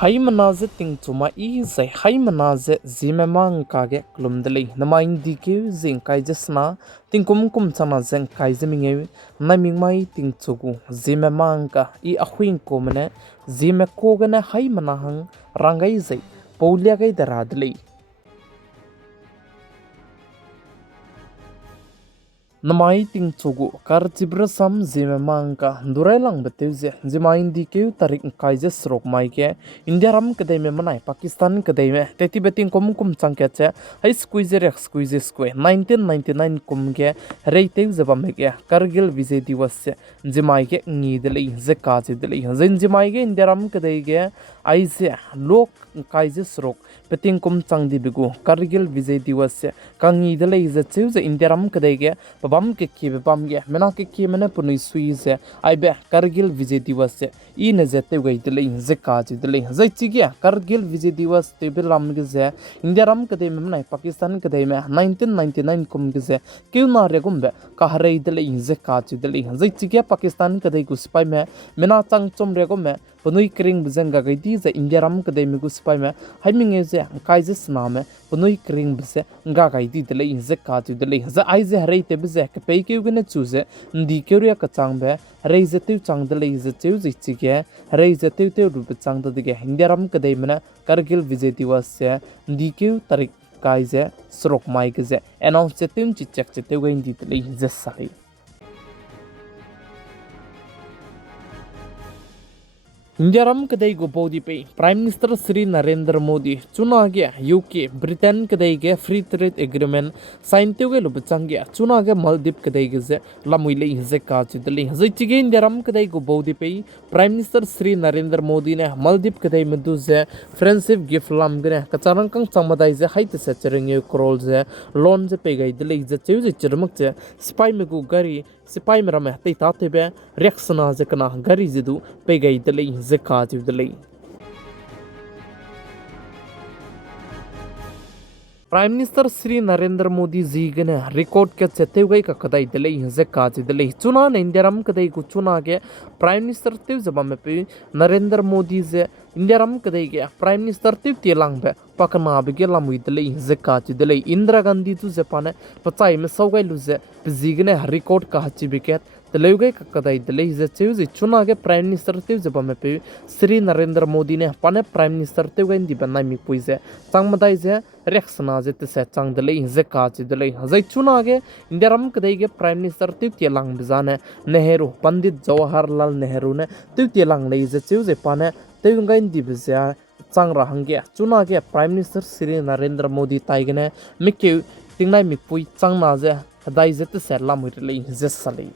Haimanaze ting chuma I zai haimanaze Zememankanews klumdeli namain dikeu zing kai jesna ting kum chana zeng kai zeminge naming mai ting chugu Zememanka I ahuin komene Zeme kogane haimanahang rangai zai paulia gai daradli namai ting chugu kar chibra sam Zememanka durailang beteuze zemain dikeu tarik kaije srok maike India ram kadai me manai Pakistan kadai me teti beting kum changke che hai squeeze 1999 kumge reiteu zabamege Kargil Vijay Diwas se zemai ge ngideli zekaje deli zen zemai ge India ram kadai ge aise lok kaije srok beting kum changdi bigu Kargil Vijay Diwas se kangi deli ze cheuze India ram kadai ge bam ke bam ge mena ke mena punui sui se aibe Kargil Vijay Diwas se I ne zete gai dele zekaje dele zai chige Kargil Vijay Diwas te belam ge ze India ram kadai me nai Pakistan kadai me 1999 kum ge ze keu na re gumbe ka harei dele zekaje dele zai chige Pakistan kadai gu spai me mena chang chom re gum me punui kring bzenga gai di ze India ram kadai me gu spai me haiming e ze kai je sna me punui kring bse nga gai di dele zekaje dele za ai ze harei te bze ke pei keu gene chuze ndi keuria ka changbe rei ze tu chang dele ze cheu ji chige rei ze tu ru chang de ge India ram kadai me Kargil Vijay Diwas se ndi keu tarik kai ze srok mai ge ze announce che tum chi chek che te gai ndi dele ze sai India ram kadai go bodi pe Prime Minister Sri Narendra Modi chuna ge UK Britain kadai ge free trade agreement sign te ge lobchang ge chuna ge Maldives kadai ge ze lamui le ze ka chidli zai chige India ram kadai go bodi pe Prime Minister Sri Narendra Modi ne Maldives kadai medu ze friendship gift lam ge kacharang kang changmadai ze haite se chereng crol ze loan ze pe gai dile ze cheu ze chirmak che spy me go gari Sipai merame te tatebe reaksana ze kana gari zidu pe gai dele ze ka dele Prime Minister Sri Narendra Modi ji gane record ke chete gai ka kadai dele ze ka dele chuna ne India ram kadai ku chuna ge Prime Minister te jaba me pe Narendra Modi ze India ram kadai ge Prime Minister te telang be pakana bege lamui dele ze ka dele Indira Gandhi tu ze pane pachai me saugai lu ze jigne record ka hachi biket Telugu kakadai dele ze cheuzi chuna ge Prime Minister te jaba me pe Sri Narendra Modi ne pane Prime Minister te gai di banai mi puize changmadai ze reaksana ze te se chang dele ze ka dele zai chuna ge India ram kadai ge Prime Minister te telang bizane Nehru Pandit Jawaharlal Nehru ne te telang le ze cheuzi pane te gai di bizya chang rahangge chuna ge Prime Minister Sri Narendra Modi tai ge ne mikeu tingnai mi pui chang na ze dai ze te se lamui le ze sali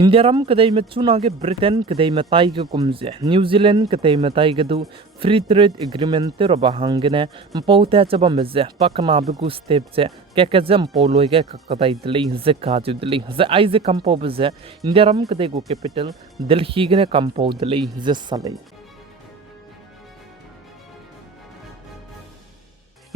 India ram kadai me chuna ge Britain kadai me tai ge kumje New Zealand kadai me tai ge du free trade agreement te ro bahangene mpauta chaba meze pakna bigu step che kekazam poloi ge kadai dele ze ka ju dele ze ai ze kampo beze India ram kadai go capital Delhi ge kampo dele ze salai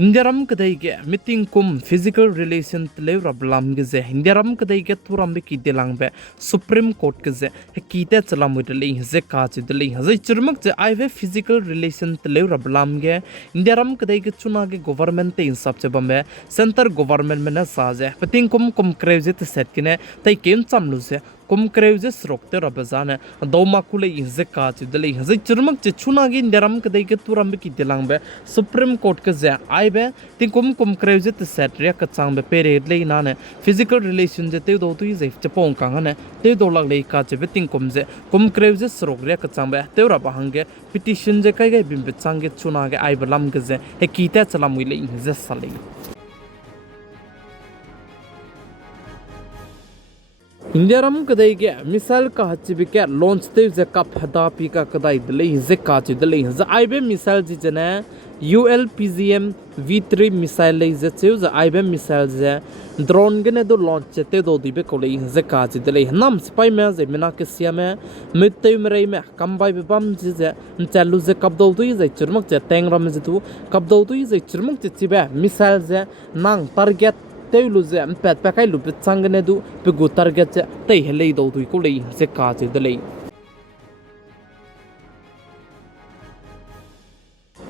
India ram kadai ge meeting kum physical relation tlev rablam ge ze India ram kadai ge turam be ki delang be Supreme Court ge ze kite chalam dele ze ka chu dele ze churmak je ai ve physical relation tlev rablam ge India ram kadai ge chuna ge government te insap che bambe center government me na sa je meeting kum kreve te set kine tai kem chamlu se kum kreve srokte rabazane doma kule ze ka chu dele ze churmak je chuna ge India ram kadai ge turam be ki delang be Supreme Court ge ze ai be tin kum kreve te set ria ka chang be pere le na ne physical relation je te do tu je chapong kang ne te do lag le ka che be tin kum kreve srok ria ka chang be te ra ba hange petition je kai gai bim be chang ge chuna ge ai balam ge je he ki ta chalam wi le je sali India ram kadai ge missile ka hachibike launch te je ka phada pi ka kadai dele je ka chi dele za aibe missile ji jene ULPGM V3 missile je cheu za aibe missile je drone ge ne do launch te do dibe ko le je ka chi dele nam spy me je mena ke sia me mitte mrei me kambai be bam ji je chalu je kap do tu je churmak je teng ram je tu kap do tu je churmak je chibe missile je nang target teu lu ze pet pa kai lu pe changane du pe gu target che tei helei do du ko lei ze ka che de lei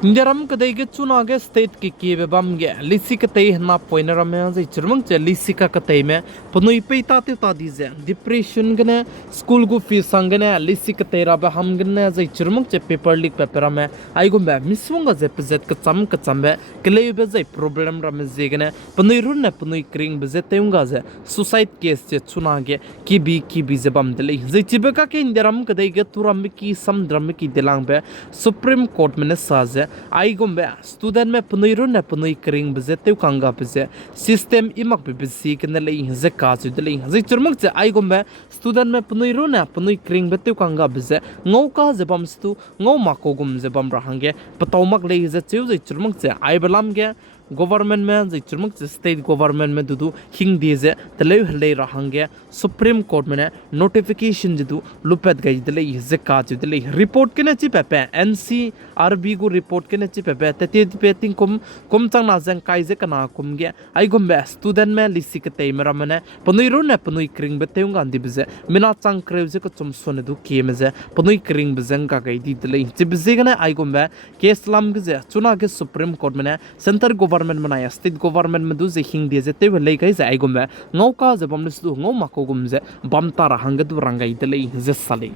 Njaram kadai ke chuna ke state ki kibe bam ge lisi ka tei na poiner ame zai churmang che lisi ka tei me panoi pe ta te ta di ze depression gane school go fees sangane lisi ka tei ra ba ham gane zai churmang che paper leak paper ame ai go ba miswanga ze pzet ka cham be klei be zai problem ra me ze gane panoi run na panoi kring be ze teunga ze suicide case che chuna ge ki bi ze bam de lei zai chibe ka ke njaram kadai ke turam ki sam dram ki delang be supreme court me sa ze ai gombe student me punoi ru na punoi kring beze teu kanga beze system imak be bisi ken lei ze ka chu de lei ze churmuk che ai gombe student me punoi ru na punoi kring be teu kanga beze ngau ka ze bam stu ngau ma ko gum ze bam ra hange pataumak lei ze chu ze churmuk che ai balam ge government में जे चुरमुक state government में दुदु हिंग दिजे तले हले रहंगे supreme court में notification जदु लुपेत गई दले जे का दले report के नची पेपे NCRB को report के नची पेपे तते पेटिंग कुम चंग ना जंग काय जे कना कुम गे आई गुम बे student में लिसि के ते मेरा मने पनुई रो ने पनुई क्रिंग बते उंग अंदि बजे मिना चंग क्रेव जे को चुम सोने दु के में जे पनुई क्रिंग बजंग का गई दी दले जे बजे गने आई गुम बे केस लम के जे चुना के supreme court में centre government manaya state government madu je hing de je te le kai je ai gum ba ngau ka je bam lu ngau ma ko gum je bam ta ra hang du rangai de le je sale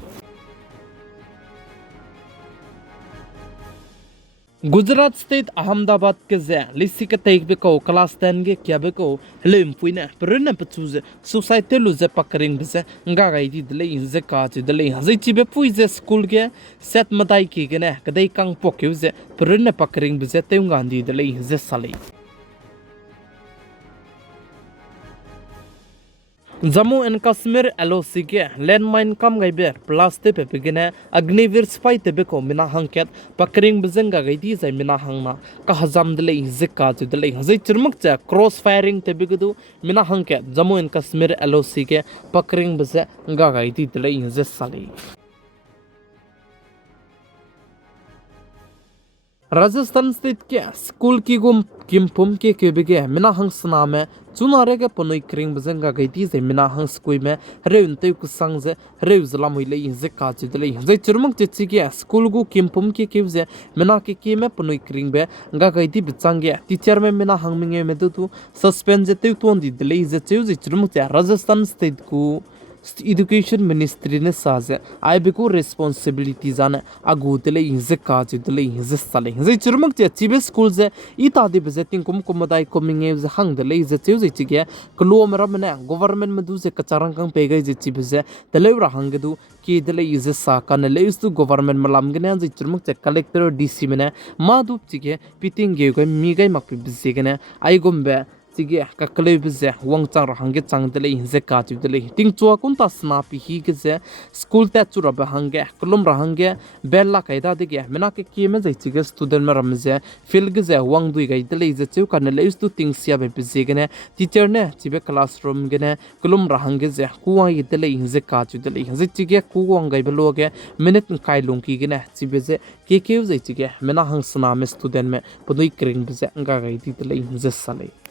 Gujarat state Ahmedabad ke ze lisi ke teik be ko class 10 ge kya be ko hlem puina prene pchu ze society lu ze pakring be ze nga gai di de le je ka je de le ze chi be pui ze school ge set madai ki ge ne kadai kang pokyu ze prene pakring be ze te ngandi de le je sale Jammu and Kashmir LOC के landmine kam gai be plaste pe pegene agniveer spy te be ko mina hangket pakring bezenga gai di zai mina hangna ka hazam dele zikka ju dele zai chirmak cha cross firing te be gudu mina hangket Jammu and Kashmir LOC के pakring beze ga gai di dele ze sali Rajasthan state के school की गुम किमपुम के केबेगे मिना हंग सना में चुनारे के पनोई क्रिंग बजंगा गईती से मिना हंग school में रेउनते कुसंग से रेउजला मुइले जे काचे दले जे चुरमक चिची के स्कूल गु किमपुम के केबजे मिना के में पनोई क्रिंग बे गा गईती बिचांगे टीचर में मिना हंग मिंगे में तो सस्पेंड जे तो दी दले जे चुरमक राजस्थान स्टेट को Education Ministry ने साजे आई बेको responsibility जाने आगुतले इंजे काजुतले इंजे साले इंजे चुरमक चे चिबे स्कूल जे इतादि बजेटिंग कुमदाई कुमिंगे जे हंगदले इंजे चेउजे चिगे क्लो मरा मने गवर्नमेंट में दुजे कचारंग कंग पेगे जे चिबे जे तलेवरा हंगदु की दले इंजे साका ने लेउस्तु गवर्नमेंट मलाम गने जे चुरमक चे कलेक्टर डीसी मने मादुप चिगे पिटिंग गे मिगै मकपि बिजे गने आई गुम्बे Sige kakale bize wang chang ra hange chang dele inze ka chu dele ting chua kun ta sna pi hi ke ze school ta chu ra ba hange kolom ra hange bella kaida de ge mena ke ki me zai chige student ma ram ze fil ge ze wang dui gai dele ze chu kan le is tu ting sia be bize ge ne teacher ne chibe classroom ge ne kolom ra hange ze kuwa yi dele inze ka chu dele ze chige ku wang gai belo ge minute kai lung ki ge ne chibe ze ke zai chige mena hang sna me student me podoi kring bize nga gai di dele inze sale